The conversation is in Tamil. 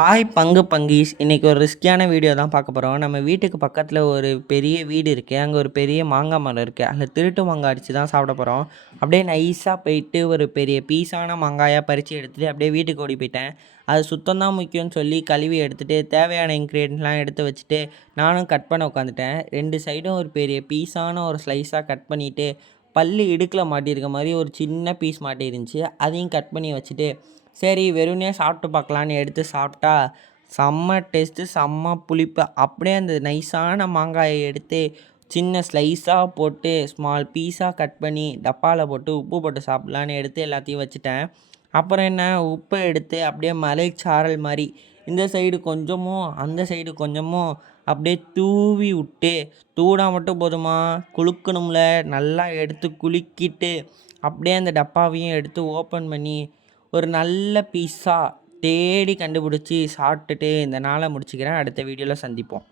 ஹாய் பங்கீஸ் இன்றைக்கி ஒரு ரிஸ்கியான வீடியோ தான் பார்க்க போகிறோம். நம்ம வீட்டுக்கு பக்கத்தில் ஒரு பெரிய வீடு இருக்குது. அங்கே ஒரு பெரிய மாங்காய் மரம் இருக்குது. அதில் திருட்டு மாங்காய் அடித்து தான் சாப்பிட போகிறோம். அப்படியே நைஸாக போயிட்டு ஒரு பெரிய பீஸான மாங்காயாக பறித்து எடுத்துகிட்டு அப்படியே வீட்டுக்கு ஓடி போயிட்டேன். அது சுத்தம் தான் முக்கியம்னு சொல்லி கழுவி எடுத்துகிட்டு தேவையான இன்க்ரீடியன்ட்லாம் எடுத்து வச்சுட்டு நானும் கட் பண்ண உட்காந்துட்டேன். 2 சைடும் ஒரு பெரிய பீஸான ஒரு ஸ்லைஸாக கட் பண்ணிவிட்டு பல்லு இடுக்கில் மாட்டியிருக்க மாதிரி ஒரு சின்ன பீஸ் மாட்டிருந்துச்சு. அதையும் கட் பண்ணி வச்சுட்டு சரி வெறும்னே சாப்பிட்டு பார்க்கலான்னு எடுத்து சாப்பிட்டா செம்ம டேஸ்ட்டு, செம்ம புளிப்பு. அப்படியே அந்த நைஸான மாங்காயை எடுத்து சின்ன ஸ்லைஸாக போட்டு ஸ்மால் பீஸாக கட் பண்ணி டப்பாவில் போட்டு உப்பு போட்டு சாப்பிட்லான்னு எடுத்து எல்லாத்தையும் வச்சுட்டேன். அப்புறம் என்ன, உப்பை எடுத்து அப்படியே மலைச்சாரல் மாதிரி இந்த சைடு கொஞ்சமும் அந்த சைடு கொஞ்சமும் அப்படியே தூவி விட்டு, தூடா மட்டும் போதுமா, குலுக்கணும்ல, நல்லா எடுத்து குலுக்கிட்டு அப்படியே அந்த டப்பாவையும் எடுத்து ஓப்பன் பண்ணி ஒரு நல்ல பீஸா தேடி கண்டுபிடிச்சி சாப்பிட்டுட்டு இந்த நாளை முடிச்சுக்கிறேன். அடுத்த வீடியோவில் சந்திப்போம்.